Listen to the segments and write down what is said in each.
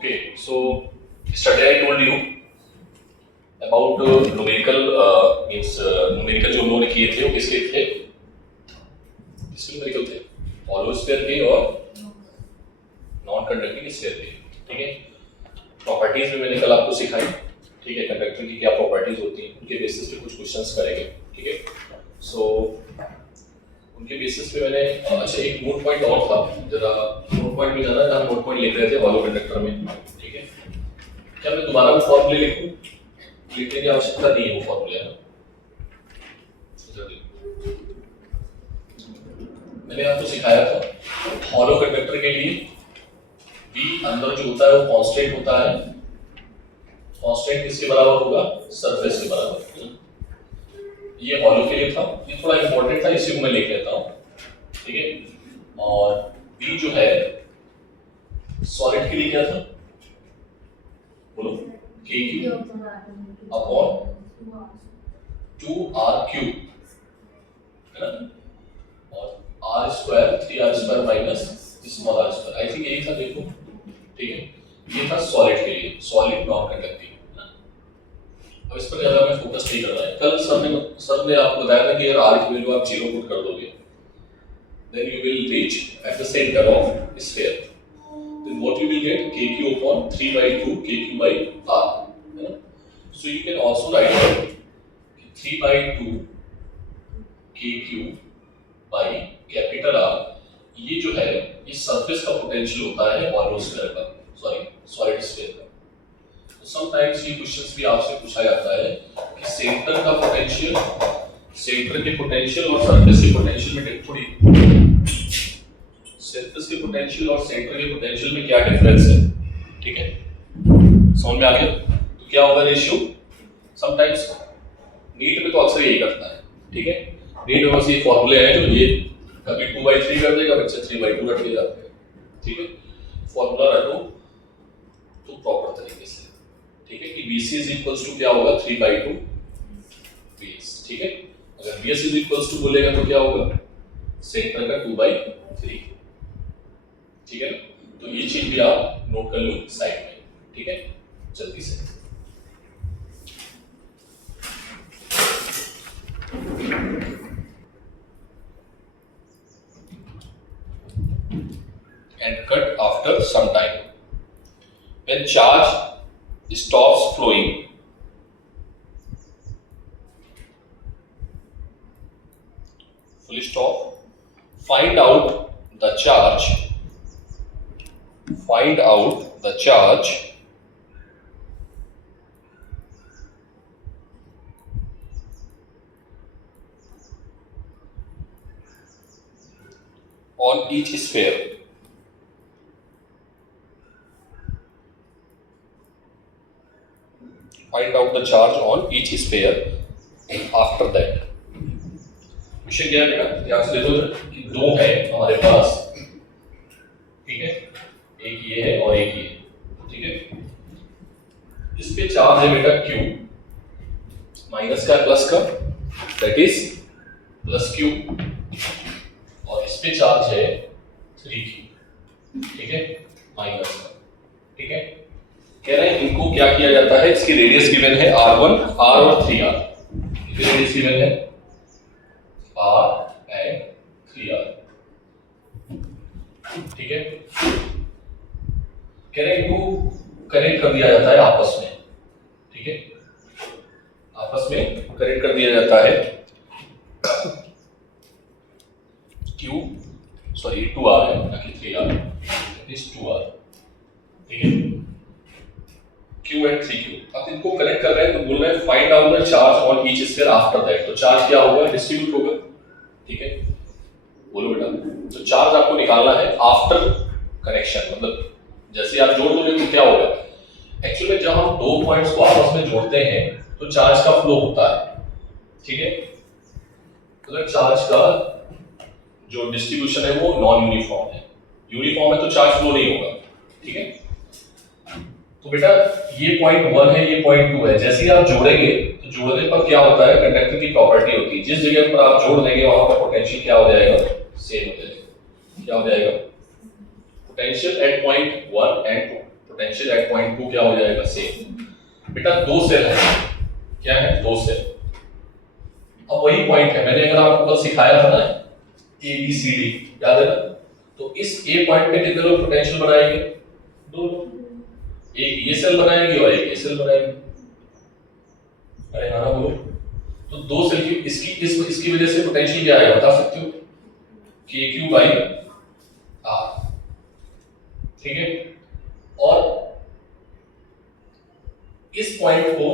Okay, so yesterday I told you about numerical means numerical जो हम लोगों ने किए थे वो किसके थे? किसके numerical थे? Hollow sphere के और नॉन कंडक्टिंग स्फीयर के, ठीक है? प्रॉपर्टीज भी मैंने कल आपको सिखाई, ठीक है? कंडक्टर की क्या प्रॉपर्टीज होती हैं, उनके बेसिस पे कुछ क्वेश्चंस करेंगे, ठीक है? सो उनके बेसिस पे मैंने अच्छा एक नोट पॉइंट और था, जरा नोट पॉइंट में जाना है, नोट पॉइंट लिख रहे थे हॉलो कंडक्टर में, ठीक है? क्या मैं दोबारा वो फॉर्मूले लिखूं? लिखने की आवश्यकता नहीं है वो फॉर्मूले, है ना? मैंने आपको सिखाया था हॉलो कंडक्टर के लिए V अंदर जो होता है वो कांस्टेंट होता है, कांस्टेंट किसके बराबर होगा? सरफेस के बराबर। ये हॉलो के लिए था, ये थोड़ा इंपॉर्टेंट था, इसी को मैं लिख लेता हूँ, ठीक है? और V जो है सॉलिड के लिए क्या था? बोलो, KQ अपॉन 2R क्यूब, है ना? और R square 3R square minus small r square, I think यही था, देखो, ठीक है? ये था सॉलिड के लिए, सॉलिड नॉन कंडक्टिंग। अब इस पर ज्यादा मैं फोकस नहीं कर रहा है। कल सर ने आपको बताया था कि अगर r की वैल्यू आप 0 पुट कर दोगे then you will reach at the center of sphere, then what you will get kq upon 3 by 2 kq by r, है ना? So you can also write 3 by 2 kq by capital R, ये जो है ये surface का potential होता है hollow sphere का, सॉरी सॉलिड स्फीयर का। तो समटाइम्स ये क्वेश्चंस भी आपसे पूछा जाता है कि सेंटर का पोटेंशियल, सेंटर के पोटेंशियल और सरफेस के पोटेंशियल में थोड़ी, सरफेस के पोटेंशियल और सेंटर के पोटेंशियल में क्या डिफरेंस है, ठीक है? समझ में आ गया? तो क्या होगा रेशियो? समटाइम्स नीट में तो अक्सर यही करता है, ठीक है? नीट में बस ये फॉर्मूले हैं जो ये कभी 2/3 कर देगा, बच्चे 3/2 रख ले जाते हैं, ठीक है? फॉर्मूला रखो तो प्रॉपर तरीके से, ठीक है? कि BC इज इक्वल्स टू क्या होगा? 3/2 BS, ठीक है? अगर BS इज इक्वल्स टू बोलेगा तो क्या होगा? सेंटर का 2/3, ठीक है ना? तो ये चीज भी आप नोट कर लो साइड में, ठीक है? जल्दी से and cut after some time. When charge stops flowing, full stop, find out the charge on each sphere. Find out the charge on each sphere after that. विषय क्या है बेटा? ध्यान से देखो कि दो है हमारे पास, ठीक है? एक ये है और एक ये, ठीक है? इस पे चार्ज है बेटा Q, माइनस का प्लस का, दैट इज प्लस Q, और इस पे चार्ज है 3Q, ठीक है? माइनस का, ठीक है? कह रहे हैं इनको क्या किया जाता है, इसकी रेडियस गिवन है R1, R और 3R, इसकी रेडियस गिवन है R एंड 3R, ठीक है? कह रहे हैं इनको कनेक्ट कर दिया जाता है आपस में, ठीक है? आपस में कनेक्ट कर दिया जाता है Q, सॉरी 2R है ना कि 3R, इस 2R, ठीक है? Q एंड 3Q, अब इनको कनेक्ट कर रहे हैं तो बोल रहे हैं find out the charge on each sphere after that. तो चार्ज क्या होगा? डिस्ट्रीब्यूट होगा, ठीक है? बोलो बेटा, तो चार्ज आपको निकालना है आफ्टर कनेक्शन, मतलब जैसे आप जोड़ दोगे तो क्या होगा? एक्चुअली जब हम दो पॉइंट्स को आपस में जोड़ते हैं तो चार्ज का फ्लो होता है, ठीक है? अगर चार्ज का जो डिस्ट्रीब्यूशन है वो नॉन यूनिफॉर्म है, यूनिफॉर्म है तो चार्ज फ्लो नहीं होगा, ठीक है? तो बेटा ये पॉइंट 1 है, ये पॉइंट 2 है, जैसे ही आप जोड़ेंगे तो जोड़ने पर क्या होता है? कंडक्टर की प्रॉपर्टी होती है, जिस जगह पर आप जोड़ देंगे वहां पर पोटेंशियल क्या हो जाएगा? सेम हो जाएगा। क्या हो जाएगा? Potential at point 1 and 2, potential at point 2 क्या हो जाएगा, सेम। बेटा दो सेल है, क्या है, दो सेल। अब वही पॉइंट है, मैंने अगर आपको कल सिखाया था ना ए बी सी डी, याद है ना? तो इस ए पॉइंट पे कितने लोग पोटेंशियल बनाएंगे, दो लोग, एक ये सेल बनाएगी और एक ये सेल बनाएगी। अरे हाँ ना बोलो। तो दो सेल की इसकी वजह से पोटेंशियल क्या आएगा बता सकते हो, के क्यू बाई आर, ठीक है। और इस पॉइंट को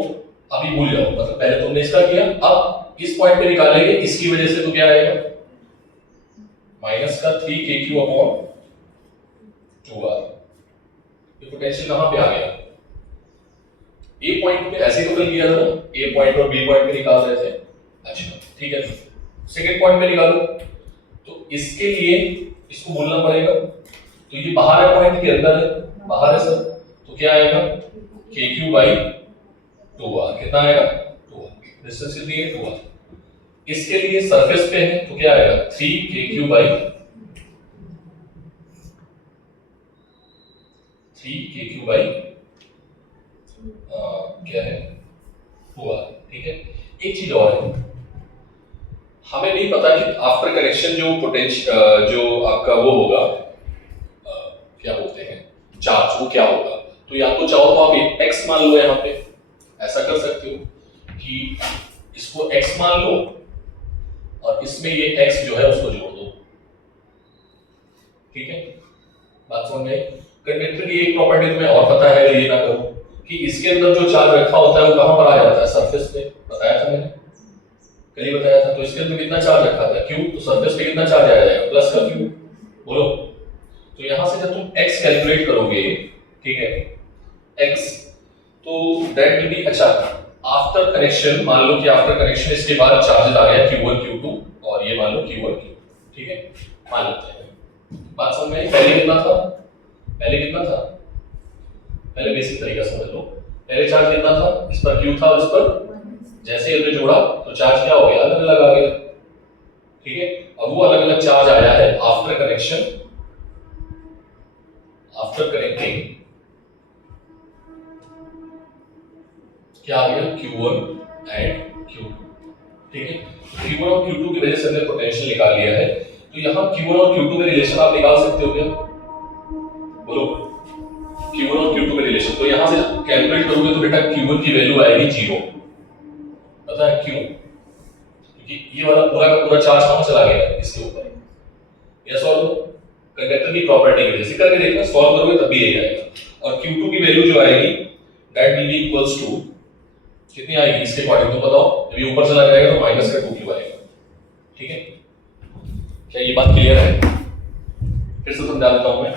अभी भूल जाओ, मतलब पहले तुमने इसका किया, अब इस पॉइंट पे निकालेंगे, इसकी वजह से तो क्या आएगा, माइनस का 3 के क्यू अपॉन 2r। ये पोटेंशियल कहां पे आ गया, ए पॉइंट पे ऐसे तो कल किया था ना, ए पॉइंट और बी पॉइंट पे निकाल रहे थे। अच्छा ठीक है, सेकंड पॉइंट पे निकालो। तो इसके लिए इसको बोलना पड़ेगा, तो ये बाहर है पॉइंट के अंदर है, बाहर है सर, तो क्या आएगा के क्यू बाई 2r, कितना आएगा 2r, डिस्टेंस कितनी है 2r। इसके लिए सरफेस पे है तो क्या आएगा 3 के क्यू बाई 3 के क्यू बाई क्या है 2r, ठीक है। एक चीज और है, हमें नहीं पता कि आफ्टर कनेक्शन जो पोटेंशियल जो आपका वो होगा क्या बोलते हैं चार्ज, वो क्या होगा। तो या तो चाहो तो आप x मान लो, यहाँ पे ऐसा कर सकते हो कि इसको x मान लो और इसमें ये x जो है उसको जोड़ दो, ठीक है। बात समझ में? कंडक्टर की एक प्रॉपर्टी तुम्हें और पता है, ये ना करो कि इसके अंदर जो चार्ज रखा होता है वो कहां पर आ जाता है, सरफेस पे, बताया था मैंने, कल ही बताया था। तो इसके अंदर कितना चार्ज रखा था, q, तो सरफेस पे कितना चार्ज आ जाएगा, प्लस का q, बोलो। तो यहां से जब तुम x कैलकुलेट करोगे, ठीक है, x, तो दैट विल बी, अच्छा आफ्टर कनेक्शन, मान लो कि आफ्टर कनेक्शन इसके बाद चार्जेस आ गया q1 q2 और ये मान लो q1 q2, ठीक है, मान लेते हैं। बात समझ में आई? पहले कितना था, पहले कितना था, पहले बेसिक तरीका समझ लो। पहले चार्ज कितना था, इस पर q था और इस पर, जैसे ही हमने जोड़ा तो चार्ज क्या हो गया, अलग अलग आ गया, ठीक है। अब वो अलग अलग चार्ज आया है आफ्टर कनेक्शन, आफ्टर कनेक्टिंग क्या आ गया q1 एंड q2, ठीक है। q1 और q2 की वजह से हमने पोटेंशियल निकाल लिया है। तो यहाँ q1 और q2 में रिलेशन आप निकाल सकते हो क्या, बोलो, q1 और q2 में रिलेशन। तो यहाँ से कैलकुलेट करोगे तो बेटा q1 की वैल्यू आएगी 0, पता है क्यों, क्योंकि ये वाला पूरा का पूरा चार्ज कहां चला गया, इसके ऊपर। ये सॉल्व कंडक्टर की प्रॉपर्टी की वजह से करके देखना, सॉल्व करोगे तब भी यही आएगा। और q2 की वैल्यू जो आएगी that will be equals to, कितनी आएगी इसके अकॉर्डिंग तो बताओ, जब ये ऊपर चला जाएगा तो माइनस का 2q आएगा, ठीक है। क्या ये बात क्लियर है? फिर से समझा देता हूं मैं,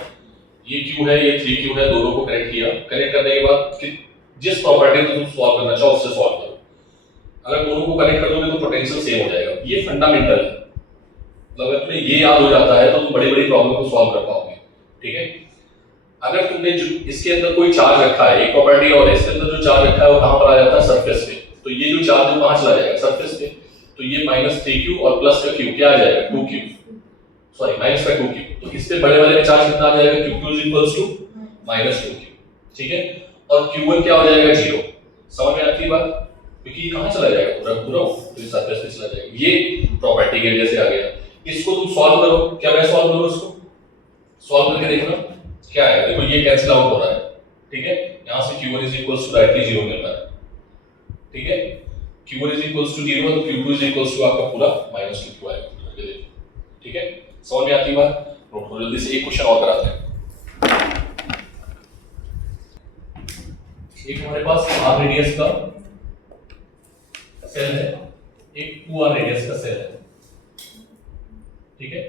ये q है, ये 3q है, दोनों को कनेक्ट किया, कनेक्ट करने के बाद जिस प्रॉपर्टी को तुम सॉल्व करना चाहो उससे सॉल्व करो। अगर दोनों को कनेक्ट कर दोगे तो पोटेंशियल सेम हो जाएगा, ये फंडामेंटल है। मतलब अगर तुम्हें ये याद हो जाता है तो तुम बड़ी बड़ी प्रॉब्लम को सॉल्व कर पाओगे, ठीक है। अगर तुमने इसके अंदर कोई चार्ज रखा है, एक प्रॉपर्टी और इसके अंदर जो चार्ज रखा है वो कहां पर आ जाता है, सरफेस पे। तो ये जो चार्ज है कहां चला जाएगा, सरफेस पे। तो ये -3q और प्लस का q क्या आ जाएगा 2q, सॉरी माइनस का 2q। तो इससे बड़े वाले में चार्ज कितना आ जाएगा, q2 -2q, ठीक है। और q1 क्या हो जाएगा 0। समझ में आती है बात, क्योंकि ये कहां चला जाएगा, पूरा पूरा तो सरफेस पे चला जाएगा। ये प्रॉपर्टी की वजह से आ गया। इसको तुम सॉल्व करो, क्या मैं सॉल्व करूं इसको, सॉल्व करके देखना क्या है। देखो ये कैंसिल आउट हो रहा है, ठीक है। यहां से q1 डायरेक्टली 0 मिल रहा है, ठीक है। q1 0 तो q2 आपका पूरा -2q आएगा, करके देखो, ठीक है। समझ में आती है बात। नोट जल्दी से एक क्वेश्चन और कराते हैं। एक हमारे पास r रेडियस का सेल है, एक 2r रेडियस का सेल है, ठीक है।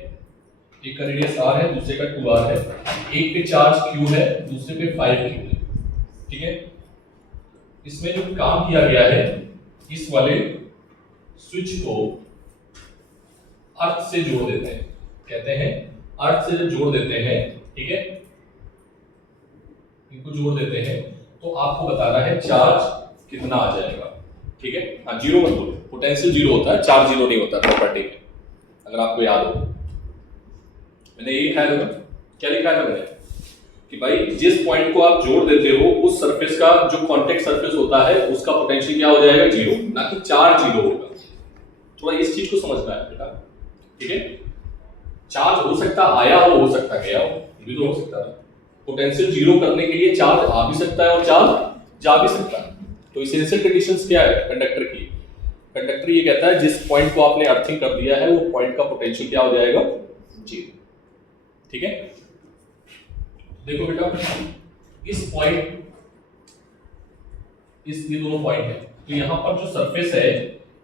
एक का रेडियस r है, दूसरे का 2r है। एक पे चार्ज q है, दूसरे पे 5q है, ठीक है। इसमें जो काम किया गया है, इस वाले स्विच को अर्थ से जोड़ देते हैं, कहते हैं अर्थ से जब जोड़ देते हैं, ठीक है, इनको जोड़ देते हैं तो आपको बताना है चार्ज कितना आ जाएगा, ठीक है। हाँ, 0 मत बोलो, पोटेंशियल 0 होता है, चार्ज 0 नहीं होता प्रॉपर्टी में, अगर आपको याद हो। मैंने ये लिखा है, क्या लिखा है मैंने, कि भाई जिस पॉइंट को आप जोड़ देते हो उस सरफेस का जो कॉन्टेक्ट सरफेस होता है उसका पोटेंशियल क्या हो जाएगा, जीरो, ना कि चार्ज जीरो होगा। थोड़ा इस चीज को समझना है बेटा, ठीक है। चार्ज हो सकता आया हो सकता गया हो, ये भी तो हो सकता है। पोटेंशियल जीरो करने के लिए चार्ज आ भी सकता है और चार्ज जा भी सकता है। तो इसेंशियल कंडीशंस क्या है कंडक्टर की? कंडक्टर ये कहता है जिस पॉइंट को आपने अर्थिंग कर दिया है वो पॉइंट का पोटेंशियल क्या हो जाएगा, जीरो, ठीक है। देखो बेटा, इस पॉइंट, ये दोनों पॉइंट है, तो यहां पर जो सरफेस है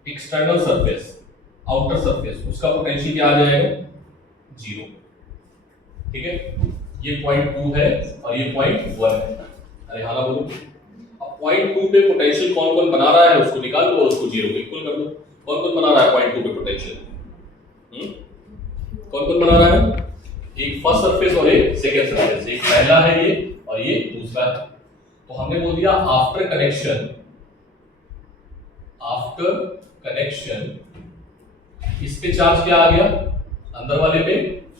एक्सटर्नल सरफेस, आउटर सरफेस, उसका पोटेंशियल क्या आ जाएगा, जीरो, ठीक है। ये पॉइंट 2 है और ये पॉइंट 1 है। अरे हाँ ना बोलो। अब पॉइंट 2 पे पोटेंशियल कौन कौन बना रहा है उसको निकाल दो और उसको जीरो को इक्वल कर दो। कौन कौन बना रहा है पॉइंट 2 पे पोटेंशियल? कौन कौन बना रहा है? एक फर्स्ट सरफेस और एक सेकंड सरफेस, एक पहला है ये और ये दूसरा है। तो हमने बोल दिया आफ्टर कनेक्शन इस पे चार्ज क्या आ गया, अंदर वाले पे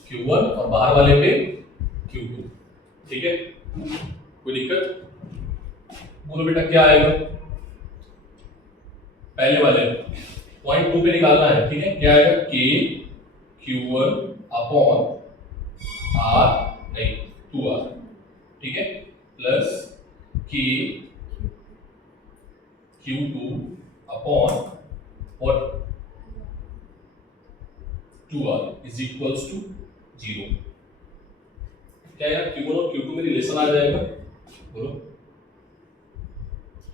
Q1 और बाहर वाले पे Q2, ठीक है। कोई दिक्कत? बोलो बेटा क्या आएगा? पहले वाले पॉइंट 2 पे निकालना है, ठीक है। क्या आएगा, K Q1 अपॉन R नहीं 2R, ठीक है, plus K Q2 upon what 2R is equals to 0। क्या यार Q1 और Q2 में रिलेशन आ जाएगा, बोलो।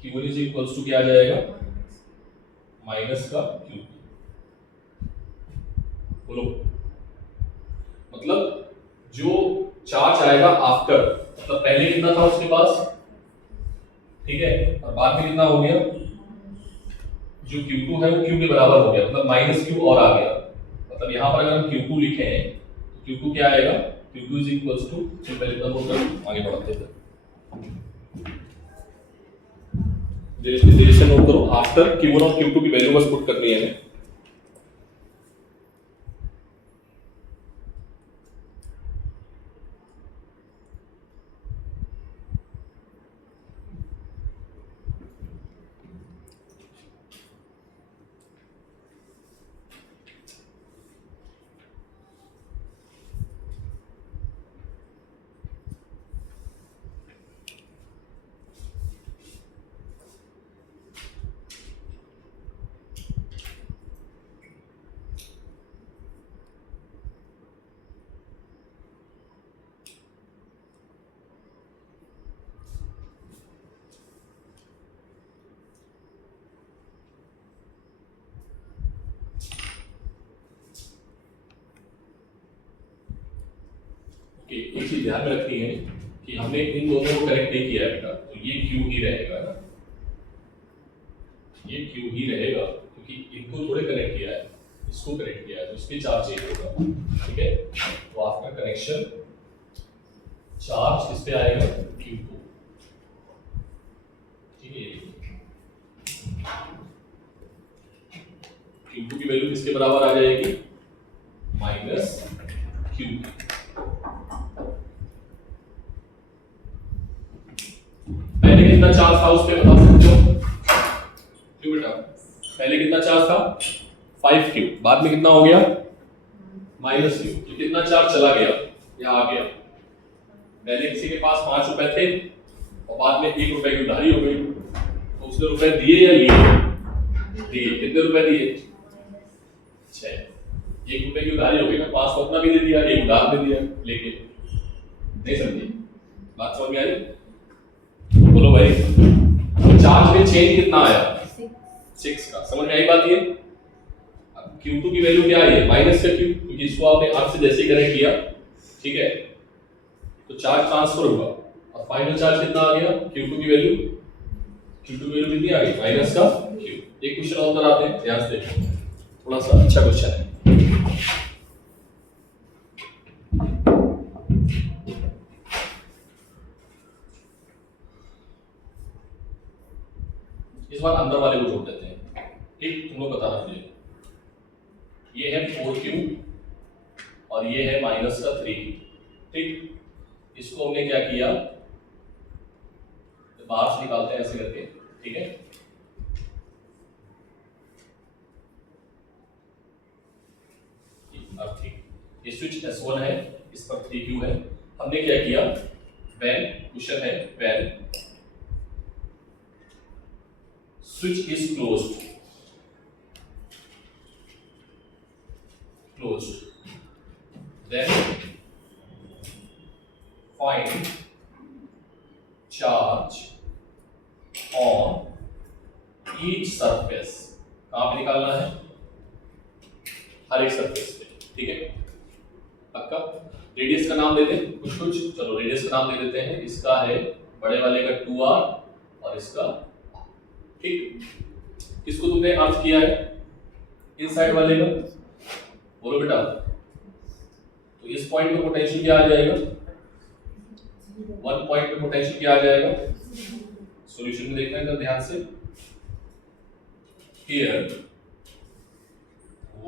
Q1 इज इक्वल्स टू क्या आ जाएगा, माइनस का Q2, बोलो। मतलब जो चार्ज आएगा आफ्टर, मतलब पहले कितना था उसके पास, ठीक है, और बाद में कितना हो गया, जो Q2 है वो Q के बराबर हो गया, मतलब माइनस Q और आ गया। मतलब यहाँ पर अगर हम Q2 लिखे हैं तो Q2 क्या आएगा, Q2 इज इक्वल्स टू, चलो पहले इतना नोट करो आगे बढ़ते हैं। रिलेशन नोट करो, आफ्टर Q1 और Q2 की वैल्यू बस पुट करनी है। एक चीज ध्यान में रखनी है कि हमने इन दोनों को कनेक्ट नहीं किया है बेटा, तो ये Q ही रहेगा ना, ये Q ही रहेगा क्योंकि इनको थोड़े कनेक्ट किया है, इसको कनेक्ट किया है, तो इसके चार्ज चेंज होगा, ठीक है। तो आफ्टर कनेक्शन चार्ज इस पे आएगा Q2, ठीक है। Q2 की वैल्यू किसके बराबर आ जाएगी, माइनस Q। पहले कितना चार्ज था उस पे बता सकते हो क्यों बेटा? पहले कितना चार्ज था 5Q, बाद में कितना हो गया -Q, तो कितना चार्ज चला गया या आ गया? पहले किसी के पास 5 रुपए थे और बाद में 1 रुपए की उधारी हो गई, तो उसने रुपए दिए या लिए? दिए। कितने रुपए दिए? 6। 1 रुपए की उधारी हो गई ना, 5 को अपना भी दे दिया, 1 उधार दे दिया लेके। नहीं समझे बात? समझ में आई? बोलो भाई, तो चार्ज में चेंज कितना आया 6 का, समझ में आई बात? ये अब Q2 की वैल्यू क्या है, माइनस का Q, क्योंकि इसको आपने अर्थ से जैसे कनेक्ट किया, ठीक है, तो चार्ज ट्रांसफर हुआ और फाइनल चार्ज कितना आ गया, Q2 की वैल्यू कितनी आ गई, माइनस का Q। एक क्वेश्चन और कराते हैं, ध्यान से देखो, थोड़ा सा अच्छा क्वेश्चन है। इस बार अंदर वाले को जोड़ देते हैं, ठीक, तुम लोग बताना मुझे। ये है 4Q और ये है माइनस का 3, ठीक। इसको हमने क्या किया, तो बाहर से निकालते हैं ऐसे करके, ठीक है। अर्थिंग, ये स्विच S1 है, इस पर 3Q है। हमने क्या किया, व्हेन क्वेश्चन है when switch is closed, then find charge on each surface। कहां पे निकालना है, हर एक सरफेस पे, ठीक है। पक्का। रेडियस का नाम दे दें कुछ कुछ, चलो रेडियस का नाम दे देते हैं। इसका है बड़े वाले का 2r और इसका, ठीक। किसको तुमने अर्थ किया है, इन साइड वाले का, बोलो बेटा। तो इस पॉइंट पे पोटेंशियल क्या आ जाएगा, 1 पॉइंट पे पोटेंशियल क्या आ जाएगा, सॉल्यूशन में देखना है ध्यान से। हियर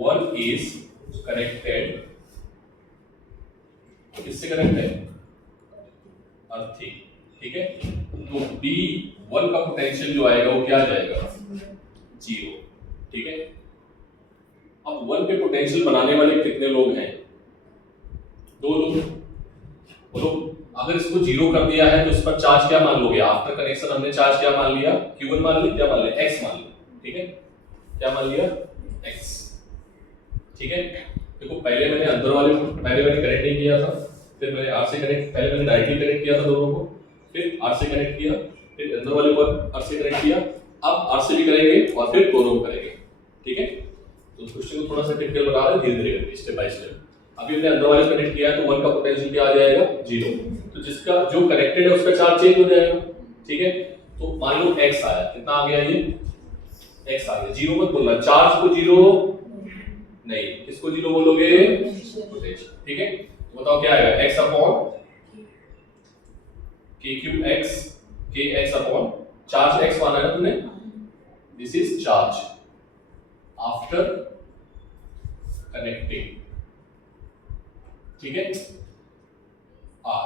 1 इज कनेक्टेड, किससे कनेक्ट है, अर्थिंग, ठीक है। तो B1 का पोटेंशियल जो आएगा वो क्या आ जाएगा, 0, ठीक है। अब 1 पे पोटेंशियल बनाने वाले कितने लोग हैं, 2 लोग। बोलो, अगर इसको 0 कर दिया है तो इस पर चार्ज क्या मान लोगे, आफ्टर कनेक्शन हमने चार्ज क्या मान लिया, Q1 मान लिया, क्या मान लिया, x मान लिया, ठीक है। क्या मान लिया, x, ठीक है। देखो पहले मैंने अंदर वाले को पहले मैंने कनेक्ट नहीं किया था, फिर मैंने R से कनेक्ट, पहले मैंने डायरेक्टली कनेक्ट किया था दोनों को, फिर R से कनेक्ट किया, फिर अंदर वाले को R से कनेक्ट किया, अब R से भी करेंगे और फिर दोनों को करेंगे, ठीक है। तो क्वेश्चन को थोड़ा सा टिपिकल बना रहे हैं, धीरे धीरे स्टेप बाय स्टेप। अभी हमने अंदर वाले कनेक्ट किया है तो 1 का पोटेंशियल क्या आ जाएगा, 0। तो जिसका जो कनेक्टेड है उसका चार्ज चेंज हो जाएगा, ठीक है। तो मान लो x आया, कितना आ गया, ये x आ गया। 0 मत बोलना, चार्ज को 0 नहीं, किसको 0 बोलोगे, पोटेंशियल, ठीक है। तो बताओ क्या आएगा, x upon kqx, kx upon charge x माना है तुमने, this is charge after connecting, ठीक है। r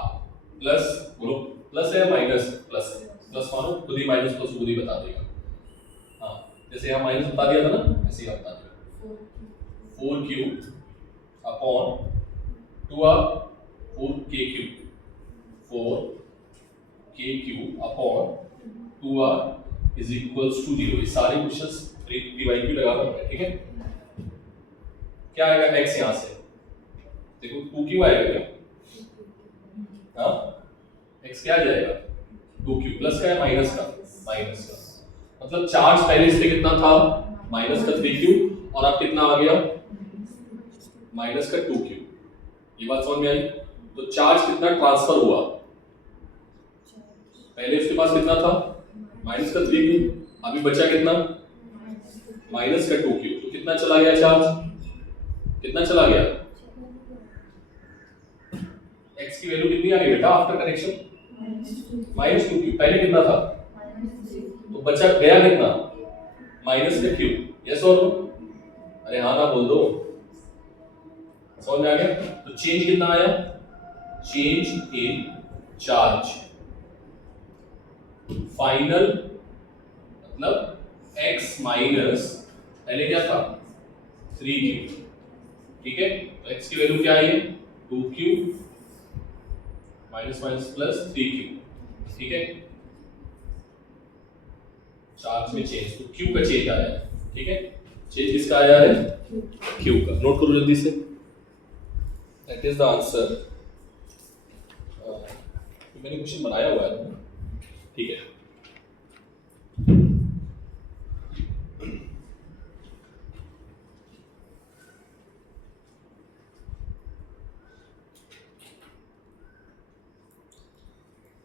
प्लस, बोलो प्लस है माइनस, प्लस प्लस मानो, खुद ही माइनस प्लस खुद ही बता देगा। हाँ, जैसे यहाँ माइनस बता दिया था ना, ऐसे ही बता देगा। 4q upon 2r, 4kq, 4kq upon 2r is equals to 0। ये सारे क्वेश्चंस PYQ लगा रहा हूं, ठीक है। क्या आएगा x यहां से, देखो 2q आएगा क्या, हाँ, x क्या आ जाएगा, 2q प्लस का है माइनस का, माइनस का, मतलब चार्ज पहले इससे कितना था, माइनस का 3q, और अब कितना आ गया, माइनस का 2q। ये बात समझ में आई। तो चार्ज कितना ट्रांसफर हुआ, पहले उसके पास कितना था, माइनस का 3q, अभी बचा कितना, माइनस का 2q। तो कितना चला गया चार्ज, कितना चला गया, x की वैल्यू कितनी आ गई बेटा आफ्टर कनेक्शन, माइनस 2q। पहले कितना था, तो बचा गया कितना, माइनस का q। यस और नो, अरे हाँ ना बोल दो, समझ में आ गया। तो चेंज कितना आया, चेंज इन चार्ज फाइनल, मतलब x माइनस पहले क्या था 3q, ठीक है। तो x की वैल्यू क्या है, 2q minus minus plus 3q, ठीक है। चार्ज में चेंज, तो q का चेंज आया है, ठीक है। चेंज किसका आया है, q का। नोट करो जल्दी से, दैट इज द आंसर। मैंने क्वेश्चन बनाया हुआ है, ठीक है।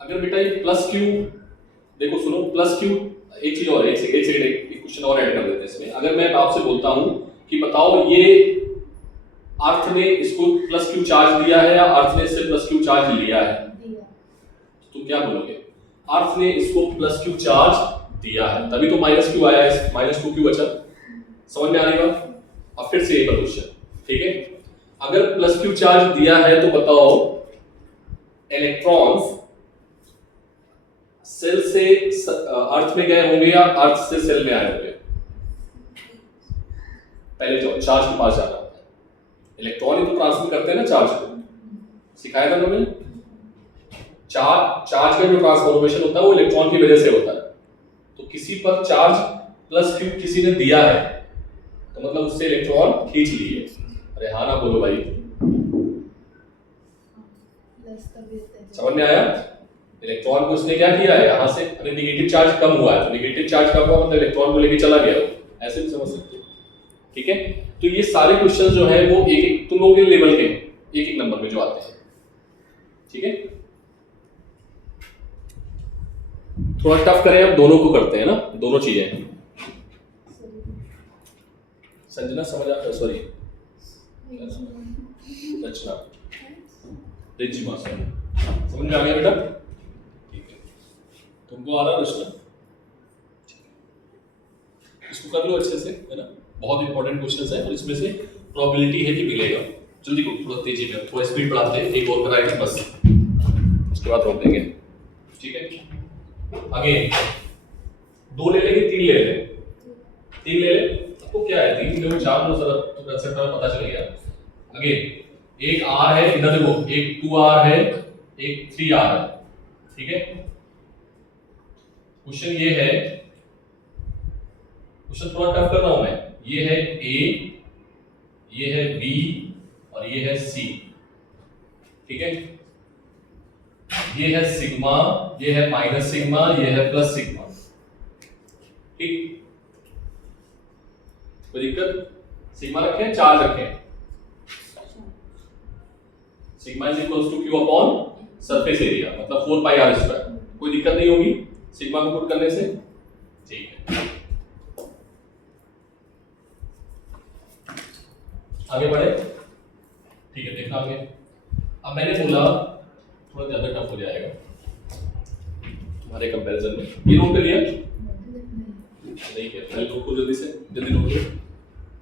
अगर बेटा ये प्लस क्यू, देखो सुनो, प्लस क्यू, एक चीज और, एक क्वेश्चन और ऐड कर देते हैं इसमें। अगर मैं आपसे बोलता हूं कि बताओ ये अर्थ ने इसको प्लस क्यू चार्ज दिया है या अर्थ ने इससे प्लस क्यू चार्ज लिया है, तो क्या बोलोगे, अर्थ ने इसको प्लस क्यू चार्ज दिया है, तभी तो माइनस क्यू आया है, माइनस 2q बचा। समझ में आ रही बात। अब फिर से एक क्वेश्चन, ठीक है। अगर प्लस क्यू चार्ज दिया है तो बताओ इलेक्ट्रॉन्स सेल से अर्थ में गए होंगे या अर्थ से सेल में आए होंगे? पहले जो चार्ज के पास जाना होता है, इलेक्ट्रॉन ही तो ट्रांसफर करते हैं ना चार्ज को, सिखाया था मैंने। चार्ज का जो ट्रांसफॉर्मेशन होता है वो इलेक्ट्रॉन की वजह से होता है। तो किसी पर चार्ज प्लस क्यू किसी ने दिया है तो मतलब उससे इलेक्ट्रॉन खींच लिए। अरे हाँ ना बोलो भाई, समझ में आया? इलेक्ट्रॉन को उसने क्या किया है, यहाँ से अरे निगेटिव चार्ज कम हुआ है तो निगेटिव चार्ज कम हुआ मतलब इलेक्ट्रॉन को लेके चला गया, ऐसे भी समझ सकते हो। ठीक है, तो ये सारे क्वेश्चन जो है वो एक एक तुम लोगों के लेवल के एक एक नंबर में जो आते हैं। ठीक है, थोड़ा टफ करें, अब दोनों को करते हैं ना, दोनों चीजें। संजना समझ आ, सॉरी रचना, रिज्मा समझ में आ गया बेटा? ठीक है, तुमको आ रहा रचना? इसको कर लो अच्छे से, है ना? बहुत इंपॉर्टेंट क्वेश्चन है और इसमें से प्रोबेबिलिटी है कि मिलेगा। जल्दी को थोड़ा तेजी में, थोड़ा स्पीड बढ़ाते हैं, एक और कराएंगे बस, उसके बाद रोक देंगे। ठीक है, आगे 2 ले लेंगे, 3 ले लें? 3 ले ले, आपको क्या है 3 ले 4 लो, सर तो कंसेप्ट में पता चल गया। आगे एक आर है, इधर देखो, एक 2r है, एक 3r है। ठीक है, क्वेश्चन ये है, क्वेश्चन थोड़ा टफ कर रहा हूं मैं। ये है a, ये है b और ये है c। ठीक है, ये है सिग्मा, ये है माइनस सिग्मा, ये है प्लस सिग्मा। ठीक, कोई दिक्कत? सिग्मा रखे हैं, चार्ज रखे हैं, sigma is equals to q upon surface area, मतलब 4 पाई आर स्क्वायर। कोई दिक्कत नहीं होगी सिग्मा को पुट करने से? ठीक है, आगे बढ़े। ठीक है, देखना आगे। अब मैंने बोला थोड़ा ज्यादा टफ हो जाएगा तुम्हारे कंपैरिजन में। ये नोट कर लिया? नहीं किया? पहले नोट को जल्दी से, जल्दी नोट करो,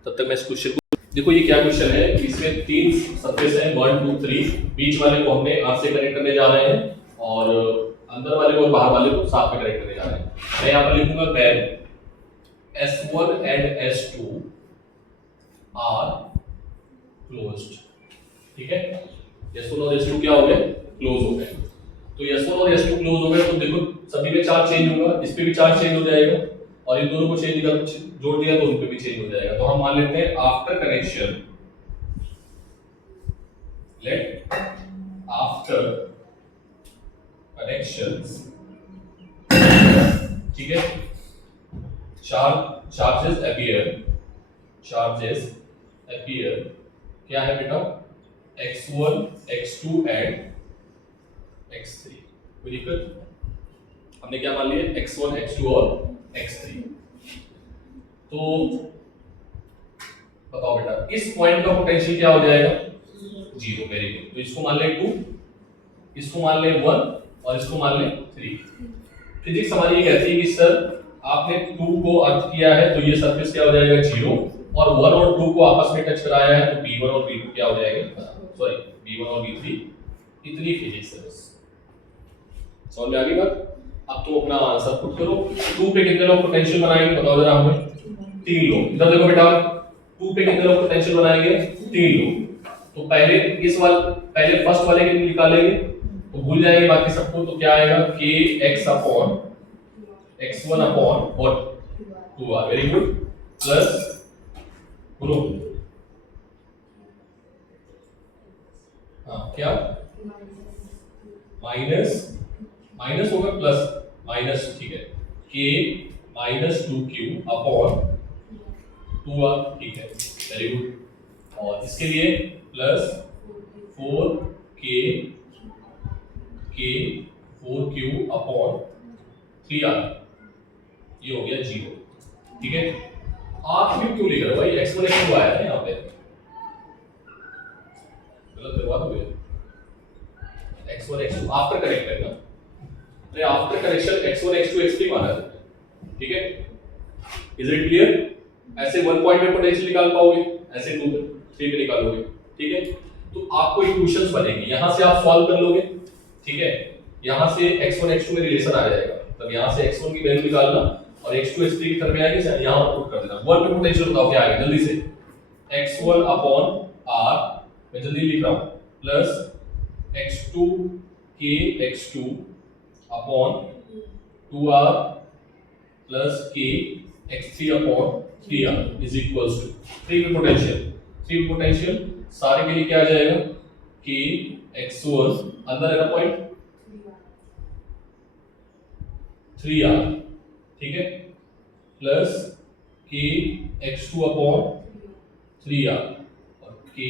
तब तक मैं इस क्वेश्चन को देखो। ये क्या क्वेश्चन है, इसमें 3 सरफेस है, 1 2 3। बीच वाले को हमने आर से कनेक्ट करने जा रहे हैं और अंदर वाले को और बाहर वाले को साथ में कनेक्ट करने जा रहे हैं। मैं यहाँ पर लिखूंगा then S1 and S2 are closed. ठीक है, S1 और S2 क्या हो गए? क्लोज हो गए। तो S1 और S2 क्लोज हो गए तो देखो सभी में चार्ज चेंज होगा, इस पे भी चार्ज चेंज हो जाएगा और इन दोनों को चेंज कर जोड़ दिया तो उन पे भी चेंज हो जाएगा। तो हम मान लेते हैं after connection, let after connections, ठीक है, चार्जेस अपीयर क्या है बेटा? x1 x2 and x3। कोई दिक्कत? हमने क्या मान लिया? x1 x2 और x3। तो बताओ बेटा, इस पॉइंट का पोटेंशियल क्या हो जाएगा? 0। Very good. तो इसको मान ले 2, इसको मान ले 1 और इसको मान ले 3। फिजिक्स हमारी ये कहती है कि सर आपने 2 को अर्थ किया है तो ये सरफेस क्या हो जाएगा? 0, और 1 और 2 को आपस में टच कराया है तो b1 और b2 क्या हो जाएगा? सॉरी, b1 और b3। इतनी फिजिक्स है बस, समझ में आ गई बात? अब तुम अपना आंसर पुट करो। 2 पे कितने लोग पोटेंशियल बनाएंगे बताओ जरा हमें? 3 लोग। इधर देखो बेटा, 2 पे कितने लोग पोटेंशियल बनाएंगे? 3 लोग। तो पहले फर्स्ट वाले के निकालेंगे तो भूल जाएंगे बाकी सबको। तो क्या आएगा? kx upon x1 upon what? 2r। Very good. Plus बोलो, हाँ क्या? माइनस होगा प्लस माइनस, ठीक है, k minus 2q upon 2r। ठीक है, वेरी गुड। और इसके लिए plus 4k 4q upon 3r। ये हो गया 0। ठीक है, आप क्यों लिख रहे हो भाई? x1 x2 आया है यहाँ पे, गलत करवा दोगे। x1 x2 आफ्टर करेक्ट करना। अरे after correction x1 x2 x3 माना है। ठीक है, इज इट क्लियर? ऐसे 1 पॉइंट में पोटेंशियल निकाल पाओगे, ऐसे 2 पे 3 पे निकालोगे। ठीक है, तो आपको इक्वेशंस बनेगी, यहां से आप सॉल्व कर लोगे ठीक है, यहाँ से x1 x2 में रिलेशन आ जाएगा, तब यहाँ से x1 की वैल्यू निकालना और x2 x3 की टर्म में आएगी, यहाँ पर पुट कर देना। वर्क पे पोटेंशियल बताओ क्या आएगा जल्दी से, x1 अपॉन r, मैं जल्दी लिख रहा हूँ, plus x2 k x2 upon 2r plus k x3 upon 3r is equals to 3 पे पोटेंशियल सारे के लिए क्या आ जाएगा, k x1 अंदर आएगा पॉइंट 3r, ठीक है, plus k x2 upon 3r और k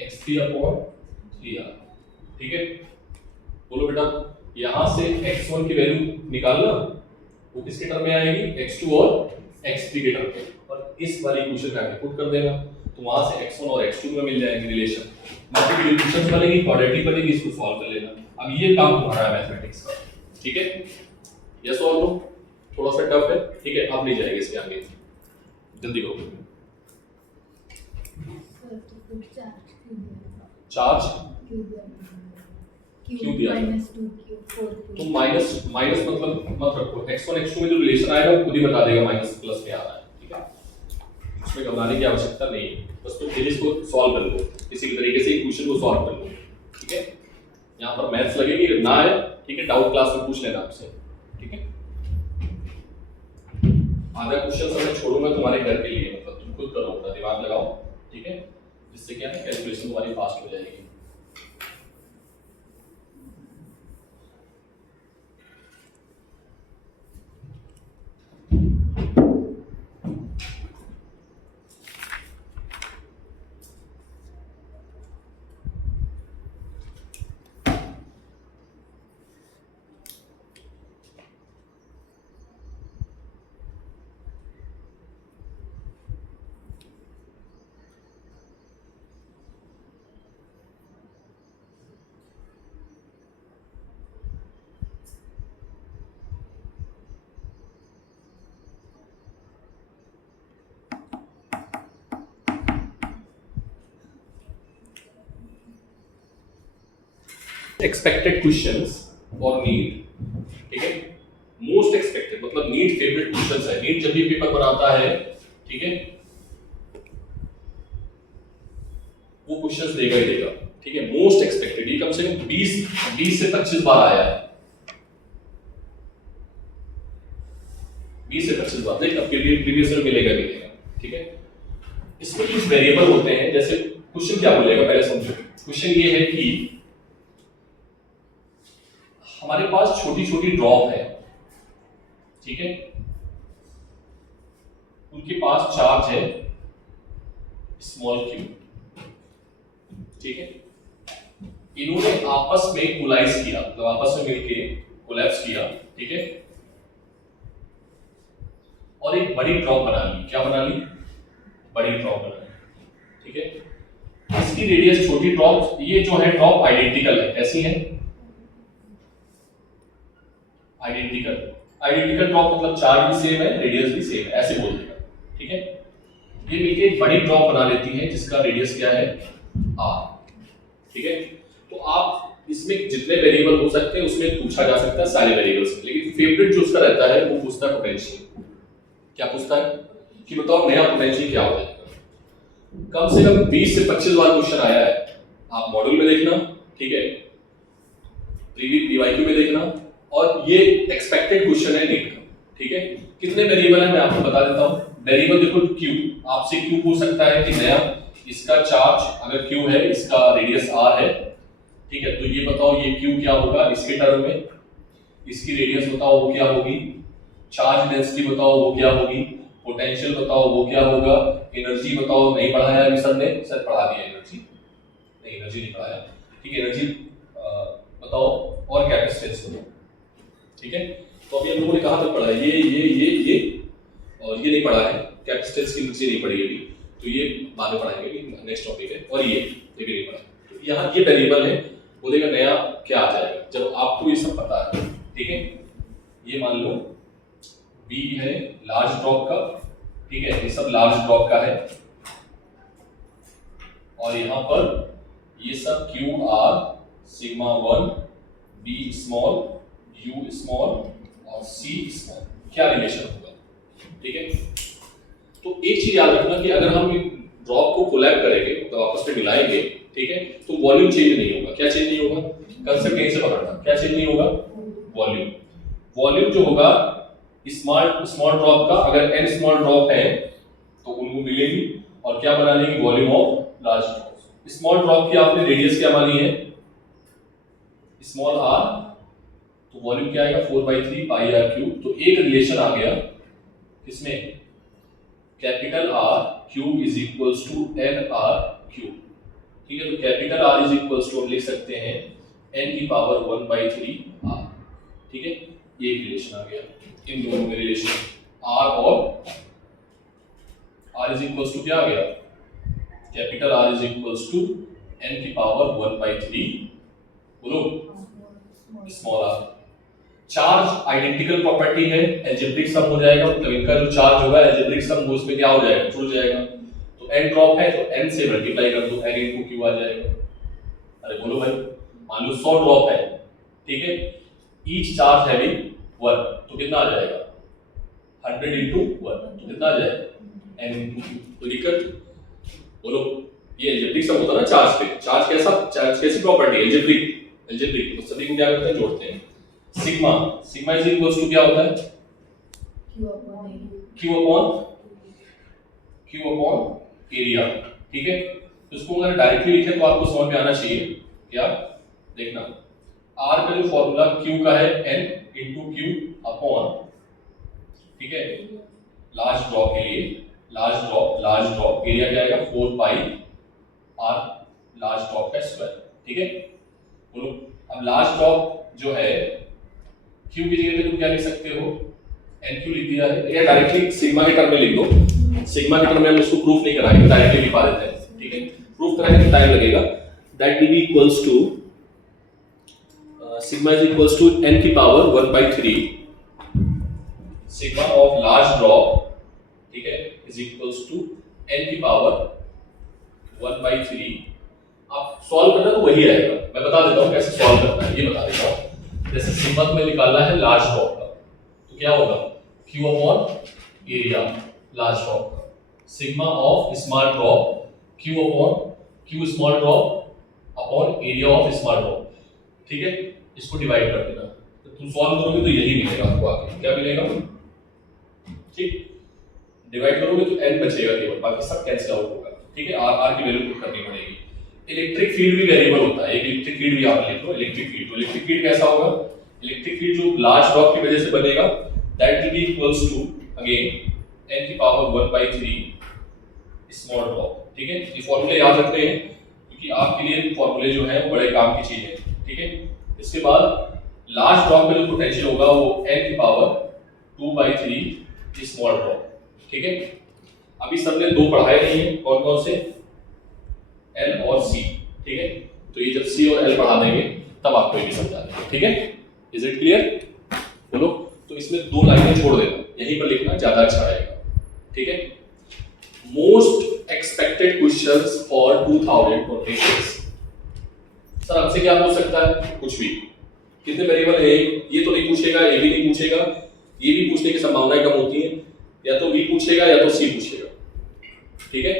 x3 अपॉन 3r, ठीक है। बोलो बेटा, यहां से x1 की वैल्यू निकालना, वो किसके टर्म में आएगी, x2 और x3 के टर्म में, और इस वाली इक्वेशन में आके पुट कर देना, तो वहां से x1 और x2 में मिल जाएंगे रिलेशन, मल्टीप्लिकेशन बनेगी, क्वाड्रेटिक बनेगी, इसको सॉल्व कर लेना। अब ये काम तुम्हारा है मैथमेटिक्स का, ठीक है। यस और नो, थोड़ा सा टफ है, ठीक है, आप नहीं जाएंगे इसके आगे, जल्दी करो। चार्ज क्यों दिया, तो माइनस मतलब मत रखो, x1 x2 में जो रिलेशन आएगा वो खुद ही बता देगा माइनस प्लस में आ रहा है, ठीक है, उसमें घबराने की आवश्यकता नहीं है, बस तुम फिर इसको सॉल्व कर लो, किसी भी तरीके से इक्वेशन को सॉल्व कर लो, ठीक है। यहाँ पर मैथ्स लगेगी ना है, ठीक है, डाउट क्लास में पूछ लेना आपसे, ठीक है। आधा क्वेश्चन मैं छोड़ूंगा तुम्हारे घर के लिए, मतलब तुम खुद करो, अपना दिमाग लगाओ, ठीक है, जिससे क्या है कैलकुलेशन तुम्हारी फास्ट हो जाएगी। एक्सपेक्टेड क्वेश्चंस और नीट, ठीक है, मोस्ट एक्सपेक्टेड मतलब नीट फेवरेट क्वेश्चंस है, नीट जब भी पेपर बनाता है, ठीक है, वो क्वेश्चंस देगा ही देगा, ठीक है, मोस्ट एक्सपेक्टेड, ये कम से कम 20 से 25 बार आया है, 20 से 25 बार, देख अब प्रीवियस ईयर मिलेगा, ठीक है। इसमें कुछ वेरिएबल होते हैं, जैसे क्वेश्चन क्या बोलेगा पहले समझो, क्वेश्चन ये है कि हमारे पास छोटी छोटी ड्रॉप है, ठीक है, उनके पास चार्ज है स्मॉल q, ठीक है, इन्होंने आपस में कोलाइज किया, मतलब आपस में मिलके कोलैप्स किया, ठीक है, और एक बड़ी ड्रॉप बना ली, क्या बना ली, बड़ी ड्रॉप बना ली, ठीक है। इसकी रेडियस छोटी ड्रॉप, ये जो है ड्रॉप आइडेंटिकल है, ऐसी है आइडेंटिकल ड्रॉप, मतलब चार्ज भी सेम है, रेडियस भी सेम है, ऐसे बोल देगा, ठीक है। ये मिलके एक बड़ी ड्रॉप बना लेती है जिसका रेडियस क्या है r, ठीक है। तो आप इसमें जितने वेरिएबल हो सकते हैं उसमें पूछा जा सकता है सारे वेरिएबल्स, लेकिन फेवरेट जो उसका रहता है वो पूछता है पोटेंशियल, क्या पूछता है कि बताओ नया पोटेंशियल क्या हो जाएगा। कम से कम 20 से 25 बार क्वेश्चन आया है, आप मॉड्यूल में देखना, ठीक है, पीवाईक्यू में देखना, और ये एक्सपेक्टेड क्वेश्चन है नीट का, ठीक है। कितने वेरिएबल है मैं आपको बता देता हूं, वेरिएबल देखो q, आपसे q पूछ सकता है कि नया इसका चार्ज अगर q है, इसका रेडियस r है, ठीक है, तो ये बताओ ये q क्या होगा इसके टर्म में, इसकी रेडियस बताओ वो क्या होगी, चार्ज डेंसिटी बताओ वो क्या होगी, पोटेंशियल बताओ वो क्या होगा, एनर्जी बताओ, नहीं पढ़ाया अभी सर ने, सर पढ़ा दिया एनर्जी, नहीं एनर्जी नहीं पढ़ाया, ठीक है, एनर्जी बताओ, और कैपेसिटेंस बताओ, ठीक है। तो अभी हम लोगों ने कहां तक पढ़ा है, ये और ये नहीं पढ़ा है, कैपेसिटेंस की एनर्जी नहीं पढ़ी अभी, तो ये बाद में पढ़ाएंगे, नेक्स्ट टॉपिक है, और ये भी नहीं पढ़ा। तो यहाँ ये वेरिएबल है, बोलेगा नया क्या आ जाएगा जब आपको ये सब पता है, ठीक है। ये मान लो B है लार्ज ड्रॉप का, ठीक है, ये सब लार्ज ड्रॉप का है, और यहाँ पर ये सब Q R sigma 1 b small, u small और सी स्मॉल, क्या रिलेशन होगा? ठीक है, तो एक चीज याद रखना कि अगर हम ड्रॉप को कोलैब करेंगे तो आपस में मिलाएंगे, ठीक है, तो वॉल्यूम चेंज नहीं होगा। क्या चेंज नहीं होगा? कंसेप्ट यहीं से पकड़ना, क्या चेंज नहीं होगा? वॉल्यूम। वॉल्यूम जो होगा स्मॉल ड्रॉप का, अगर n स्मॉल ड्रॉप है तो उनको मिलेगी और क्या बना लेगी? Volume of large drop. Small drop की आपने रेडियस क्या मानी है? स्मॉल r, तो वॉल्यूम क्या आएगा? 4/3 पाई r क्यूब। तो एक रिलेशन आ गया किसमें? Capital R cube is equals to n r cube. ठीक है, तो capital R is equals to हम लिख सकते हैं n की पावर 1/3 r। ठीक है, ये रिलेशन आ गया। इन दोनों में रिलेशन R और R इज इक्वल्स टू क्या आ गया? Capital R is equals to n की पावर 1/3 बोलो small r। Charge identical property है, अलजेब्रिक सम हो जाएगा, मतलब इनका जो चार्ज होगा अलजेब्रिक सम वो इसमें क्या हो जाएगा? जुड़ जाएगा। तो n ड्रॉप है तो n से मल्टीप्लाई कर दो, n इनटू q आ जाएगा। अरे बोलो भाई, मान लो 100 ड्रॉप है, ठीक है, ईच चार्ज हैविंग 1, तो कितना आ जाएगा? 100 इनटू 1, तो कितना आ जाएगा? n into q। तो दिक्कत बोलो, ये अलजेब्रिक सम होता है ना चार्ज पे। चार्ज कैसा? चार्ज कैसी प्रॉपर्टी? अलजेब्रिक। तो सभी को क्या करते हैं? जोड़ते हैं। सिग्मा इज इक्वल्स टू क्या होता है? Q upon area. ठीक है, तो इसको अगर डायरेक्टली लिखें तो आपको समझ में आना चाहिए। क्या? देखना, R का जो फॉर्मूला Q का है N इंटू Q अपॉन, ठीक है, लार्ज ड्रॉप के लिए लार्ज ड्रॉप एरिया क्या आएगा? 4 पाई R लार्ज ड्रॉप का स्क्वायर। ठीक है, बोलो अब लार्ज ड्रॉप जो है Q की जगह पे तुम क्या लिख सकते हो? NQ लिख दिया है, या डायरेक्टली सिग्मा के टर्म में लिख दो। सिग्मा के टर्म में हम इसको प्रूफ नहीं कराएंगे, डायरेक्टली लिखा देते हैं। ठीक है, प्रूफ कराने में टाइम लगेगा। That will be equals to sigma is equals to n की power 1/3 sigma of large drop, ठीक है, इज इक्वल्स टू n की पावर 1/3। आप सॉल्व करना तो वही आएगा, मैं बता देता हूं कैसे सॉल्व करना है, ये बता देता हूं। जैसे सिग्मा में निकालना है लार्ज ड्रॉप का, तो क्या होगा? Q upon area large drop का, sigma of small drop Q small drop upon area of small drop. ठीक है, इसको डिवाइड कर देना, तो तुम सॉल्व करोगे तो यही मिलेगा आपको आगे। क्या मिलेगा? ठीक, डिवाइड करोगे तो n बचेगा केवल, बाकी सब कैंसिल आउट होगा। ठीक है, r की वैल्यू पुट करनी पड़ेगी। इलेक्ट्रिक फील्ड भी वेरिएबल होता है, एक इलेक्ट्रिक फील्ड भी आप लिख लो। इलेक्ट्रिक फील्ड, तो इलेक्ट्रिक फील्ड कैसा होगा? इलेक्ट्रिक फील्ड जो लार्ज ड्रॉप की वजह से बनेगा, that will be equals to again n की पावर 1/3 स्मॉल ड्रॉप। ठीक है, ये फॉर्मूले याद रखते हैं क्योंकि आपके लिए फॉर्मूले जो है वो बड़े काम की चीज है। ठीक है, इसके बाद लार्ज ड्रॉप में जो पोटेंशियल होगा वो n की पावर 2/3 स्मॉल ड्रॉप। ठीक है, अभी सबने दो पढ़ाए नहीं है, कौन कौन से? L और C। ठीक है, तो ये जब C और L पढ़ा देंगे तब आपको ये भी समझा देंगे। ठीक है, इज इट क्लियर? बोलो, तो इसमें दो लाइनें छोड़ देना, यहीं पर लिखना ज्यादा अच्छा रहेगा। ठीक है, most expected questions for 2026। Sir हमसे क्या पूछ सकता है? कुछ भी। कितने वेरिएबल है? ये तो नहीं पूछेगा, ये भी नहीं पूछेगा, ये भी पूछने की संभावनाएं कम होती हैं। या तो V पूछेगा या तो C पूछेगा, ठीक है,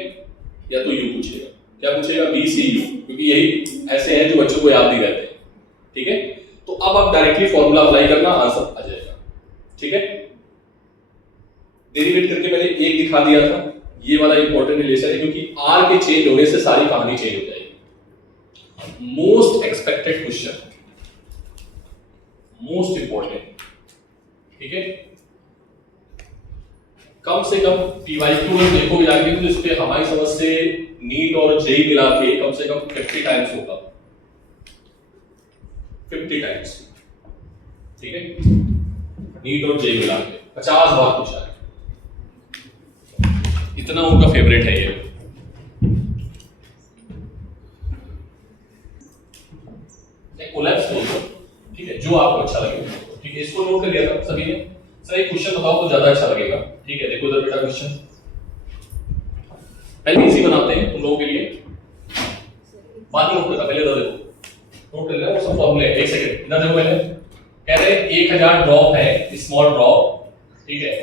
या तो U पूछेगा। क्या पूछेगा? B C U, क्योंकि यही ऐसे हैं जो बच्चों को याद नहीं रहते। ठीक है, तो अब आप डायरेक्टली फॉर्मूला अप्लाई करना, आंसर आ जाएगा। ठीक है, डेरिवेट करके मैंने एक दिखा दिया था, ये वाला इंपॉर्टेंट रिलेशन है क्योंकि R के चेंज होने से सारी कहानी चेंज हो जाएगी। Most expected question, most important. ठीक है, कम से कम PYQ में देखोगे जाके तो इस पे हमारी समझ से नीट और जेई मिला के कम से कम 50 टाइम्स होगा, 50 टाइम्स। ठीक है, नीट और जेई मिला के 50 बार पूछा है, इतना उनका फेवरेट है ये। कोलैप्स बोल दो, ठीक है, जो आपको अच्छा लगे। ठीक है, इसको नोट कर लिया था सभी ने? सर एक क्वेश्चन बताओ तो ज्यादा अच्छा लगेगा। ठीक है, देखो इधर बेटा क्वेश्चन, पहले इजी बनाते हैं तुम लोगों के लिए, बाद में नोट करना, पहले इधर देखो। नोट कर लेना वो सब फॉर्मूले। एक सेकंड इधर देखो पहले, कह रहे हैं 1000 ड्रॉप है, स्मॉल ड्रॉप, ठीक है।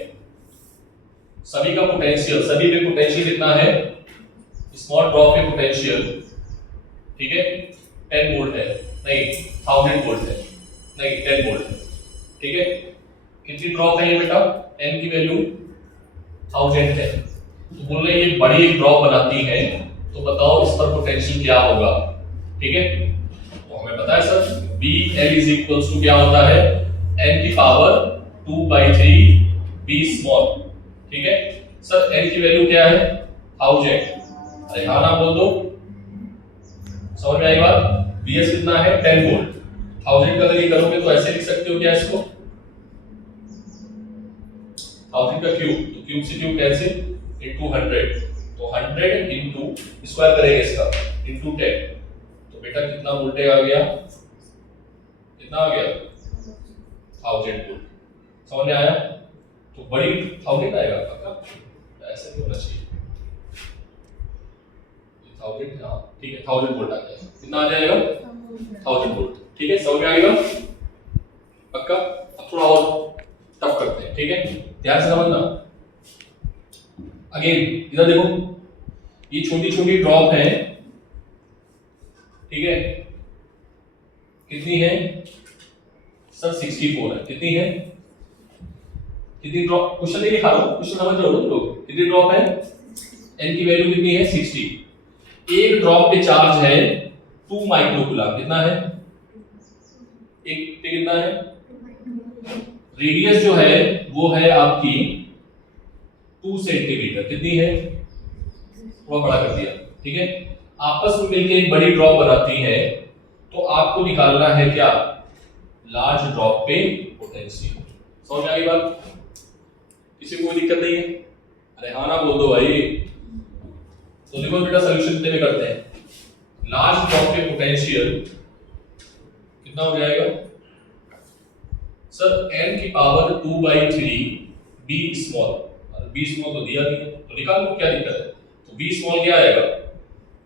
सभी का पोटेंशियल, सभी पे पोटेंशियल कितना है, स्मॉल ड्रॉप पे पोटेंशियल, ठीक है, 10 वोल्ट है, नहीं 1000 वोल्ट है, नहीं 10 वोल्ट है, ठीक है। कितनी ड्रॉप है ये बेटा, n की वैल्यू 1000 है। तो बोल रहे ये बड़ी एक ड्रॉप बनाती है, तो बताओ इस पर पोटेंशियल क्या होगा, ठीक है। तो हमें पता है sir BL is equals to क्या होता है, n की पावर 2/3 B स्मॉल, ठीक है। सर n की वैल्यू क्या है 1000, अरे हाँ ना बोल दो, समझ में आई बात। BS कितना है 10 वोल्ट, 1000 का अगर ये करोगे तो ऐसे लिख सकते हो क्या इसको, 1000 का क्यूब, तो क्यूब से क्यूब कैंसिल, इनटू 100, तो 100 इनटू स्क्वायर करेंगे इसका इनटू 10, तो बेटा कितना वोल्टेज आ गया, कितना आ गया 1000 वोल्ट, समझ में आया। तो बड़ी 1000 आएगा पक्का, ऐसा नहीं होना चाहिए, 1000, हाँ ठीक है 1000 वोल्ट आ जाएगा, कितना आ जाएगा 1000 वोल्ट, ठीक है, समझ में आएगा पक्का। अब थोड़ा और टफ करते हैं, ठीक है, ध्यान से समझना। अगेन इधर देखो, ये छोटी छोटी ड्रॉप है, ठीक है, कितनी है सर 64 है, कितनी है, कितनी ड्रॉप, क्वेश्चन नहीं लिखा रहा हूं, क्वेश्चन समझ रहे हो लोग, कितनी ड्रॉप है, n की वैल्यू कितनी है 60, एक ड्रॉप पे चार्ज है 2 माइक्रोकूलम, कितना है, एक पे कितना है, रेडियस जो है वो है आपकी 2 सेंटीमीटर, कितनी है, थोड़ा बड़ा कर दिया, ठीक है। आपस में मिलकर एक बड़ी ड्रॉप बनाती है, तो आपको निकालना है क्या, लार्ज ड्रॉप पे पोटेंशियल, समझ में आ गई बात, किसी को कोई दिक्कत नहीं है, अरे हाँ ना बोल दो भाई। तो देखो बेटा सॉल्यूशन कितने में करते हैं, लार्ज ड्रॉप पे पोटेंशियल कितना हो जाएगा सर, n की power 2/3 B small, B small तो दिया नहीं है तो निकाल लो, क्या दिक्कत है, तो B स्मॉल क्या आएगा,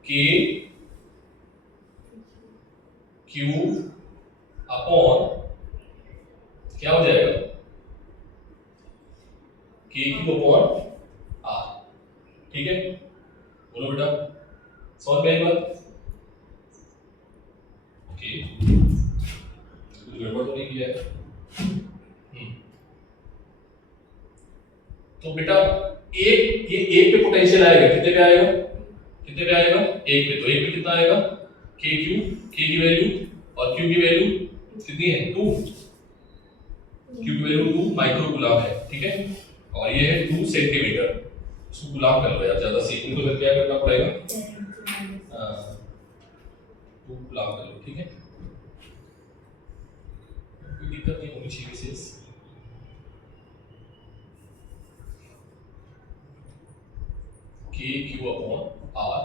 K Q अपॉन क्या हो जाएगा, K Q अपॉन R, ठीक है, बोलो बेटा समझ में आई बात, ओके गड़बड़ तो नहीं किया है। तो बेटा एक ये एक पे पोटेंशियल आएगा, कितने पे आएगा, कितने पे आएगा, एक पे, तो एक पे कितना आएगा के क्यू, के की वैल्यू और क्यू की वैल्यू कितनी है 2, क्यू की वैल्यू 2 माइक्रोकूलम है, ठीक है, और ये है 2 सेंटीमीटर, इसको गुलाम कर लो यार, ज्यादा सीखने को फिर क्या करना पड़ेगा, 2 गुलाम कर लो, ठीक है, कोई दिक्कत नहीं होनी चाहिए विशेष। K q upon r,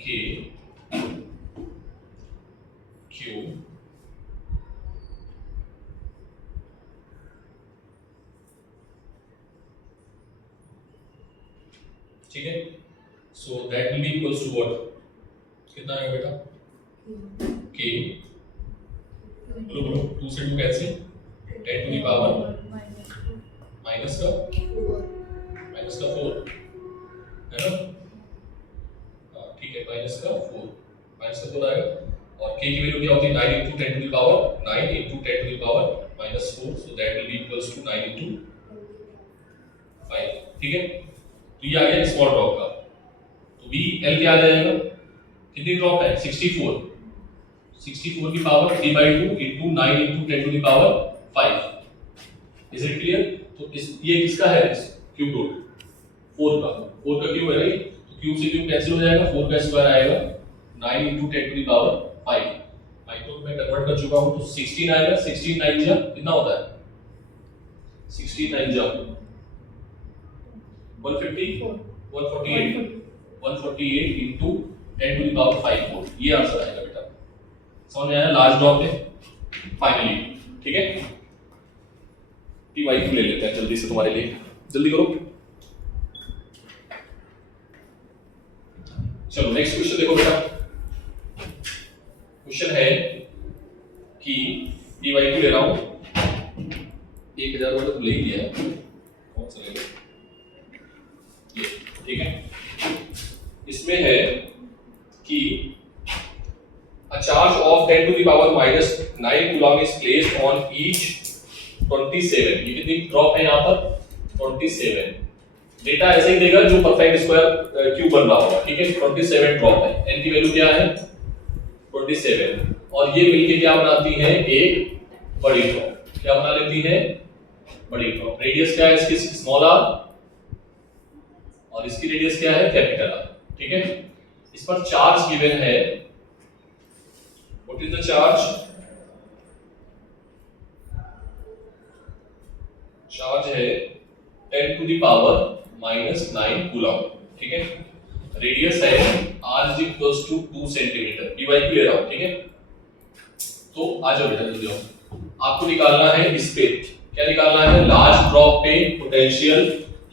k q ठीक है, so that will be equals to what, कितना आएगा बेटा, के बोलो बोलो 2 से 2 cancel, 10 to the power minus का 4 है ना, ठीक है, माइनस का 4 आएगा, और k की वैल्यू क्या होती है 9 into 10 to the power 9 into 10 to the power minus 4, so that will be equals to 9 into 5, ठीक है। तो ये आ गया स्मॉल ड्रॉप का, तो BL क्या आ जाएगा, कितनी ड्रॉप है 64 की power 3/2 into 9 into 10 to the power 5, is it clear. तो ये किसका है, क्यूब रूट 4 का क्यूब है राइट, तो क्यूब से क्यूब कैंसिल हो जाएगा, 4 का स्क्वायर आएगा 9 into 10 to the power 5, micro में कन्वर्ट कर चुका हूं, तो 16 आएगा, 16 9 जा कितना होता है, 16 9 जा 150 148 into 10 to the power 5 volt, ये आंसर आएगा बेटा, समझ में आया, लार्ज ड्रॉप है फाइनली, ठीक है। T/2 ले लेते हैं जल्दी से तुम्हारे लिए, जल्दी करो। चलो नेक्स्ट क्वेश्चन देखो बेटा, क्वेश्चन 1000 वाला तो ले ही लिया है, कौन सा ले लिया ये, ठीक है। इसमें है कि a charge of 10 to the power minus 9 coulomb is placed on each 27, ये कितनी ड्रॉप है यहाँ पर 27। डेटा ऐसे ही देगा जो परफेक्ट स्क्वायर क्यूब बन रहा होगा, ठीक है। 27 ड्रॉप है, n की वैल्यू क्या है 27, और ये मिलके क्या बनाती है एक बड़ी ड्रॉप, क्या बना लेती है बड़ी ड्रॉप। रेडियस क्या है इसकी स्मॉल r, और इसकी रेडियस क्या है कैपिटल R, ठीक है। इस पर चार्ज गिवन है, what is the charge, charge है 10 टू द पावर -9 कूलम, ठीक है। रेडियस है r is equals to 2 centimetre, pi by q ले रहा हूं, ठीक है। तो आ जाओ बेटा जल्दी आओ, आपको निकालना है इस पे, क्या निकालना है, लार्ज ड्रॉप पे पोटेंशियल,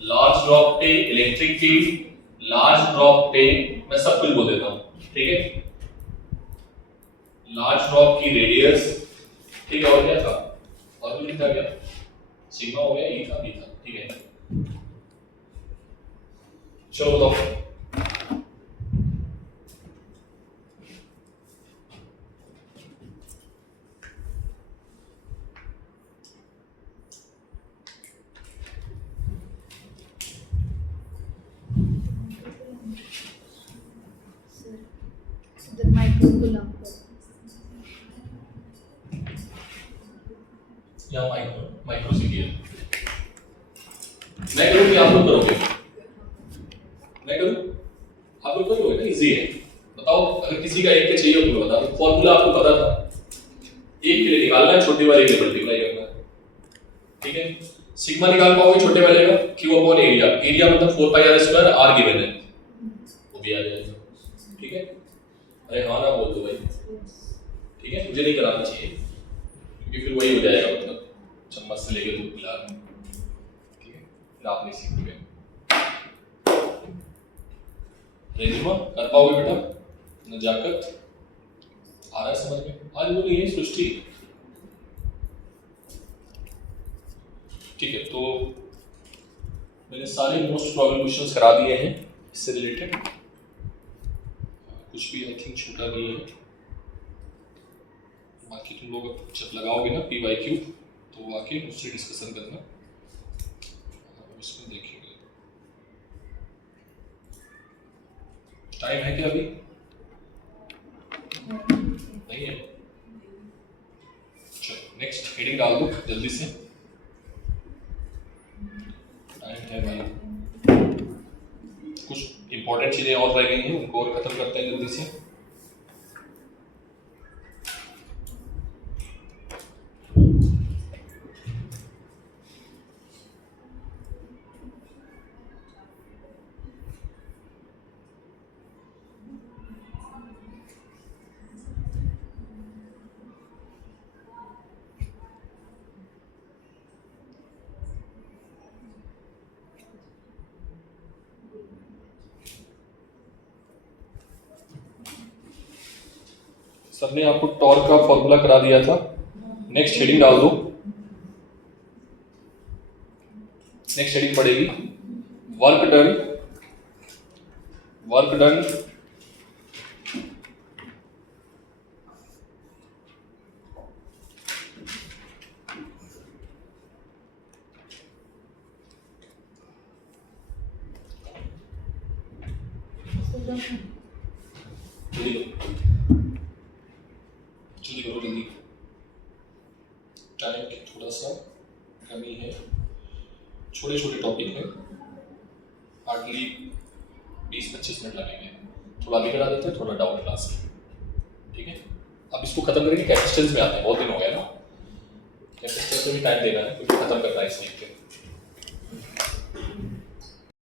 लार्ज ड्रॉप पे इलेक्ट्रिक फील्ड, लार्ज ड्रॉप पे, मैं सब कुछ बोल देता हूं, ठीक है। लार्ज ड्रॉप की रेडियस, ठीक है, और क्या था, और भी लिखा गया, सिग्मा हो गया, ई था, बी था, ठीक है। चलो बताओ, या माइक्रो सीरियल मैं करूं कि आप लोग करोगे, मैं करूं आप लोग करोगे ना, इजी है। बताओ अगर किसी का एक के चाहिए हो तो बता दो, फॉर्मूला आपको पता था, एक के लिए निकालना है, छोटे वाले के लिए मल्टीप्लाई करना है, ठीक है। सिग्मा निकाल पाओगे छोटे वाले का, क्यू अपॉन एरिया, एरिया मतलब 4 पाई r स्क्वायर, r गिवन है, वो भी आ जाएगा, ठीक है। अरे हाँ ना बोल दो भाई, ठीक है, मुझे नहीं कराना चाहिए क्योंकि फिर वही हो जाएगा, मतलब चम्मच से लेके दूध पिला, ठीक है, फिर आप नहीं सीखोगे। रेजिमा कर पाओगे बेटा, नजाकत आ रहा है समझ में, आज वो नहीं है सृष्टि, ठीक है। तो मैंने सारे मोस्ट प्रोबेबल क्वेश्चंस करा दिए हैं इससे रिलेटेड, कुछ भी आई थिंक छूटा नहीं है। बाकी तुम लोग जब लगाओगे ना पी बाई क्यू तो आके मुझसे डिस्कशन करना, इसमें देखेंगे। टाइम है क्या अभी, नहीं है, चलो नेक्स्ट हेडिंग डाल दो जल्दी से, टाइम है भाई, कुछ इंपॉर्टेंट चीजें और रह गई हैं उनको और खत्म करते हैं जल्दी से। सर ने आपको टॉर्क का फॉर्मूला करा दिया था, नेक्स्ट हेडिंग डाल दो। नेक्स्ट हेडिंग पड़ेगी वर्क डन, वर्क डन जल्दी करो जल्दी, टाइम की थोड़ा सा कमी है, छोटे छोटे टॉपिक है, हार्डली 20-25 मिनट लगेंगे, थोड़ा भी करा देते हैं, थोड़ा डाउन क्लास की, ठीक है। अब इसको खत्म करेंगे, कैपेसिटेंस में आते हैं, बहुत दिन हो गया ना, कैपेसिटेंस में भी टाइम देना है क्योंकि खत्म करना है इस वीक के।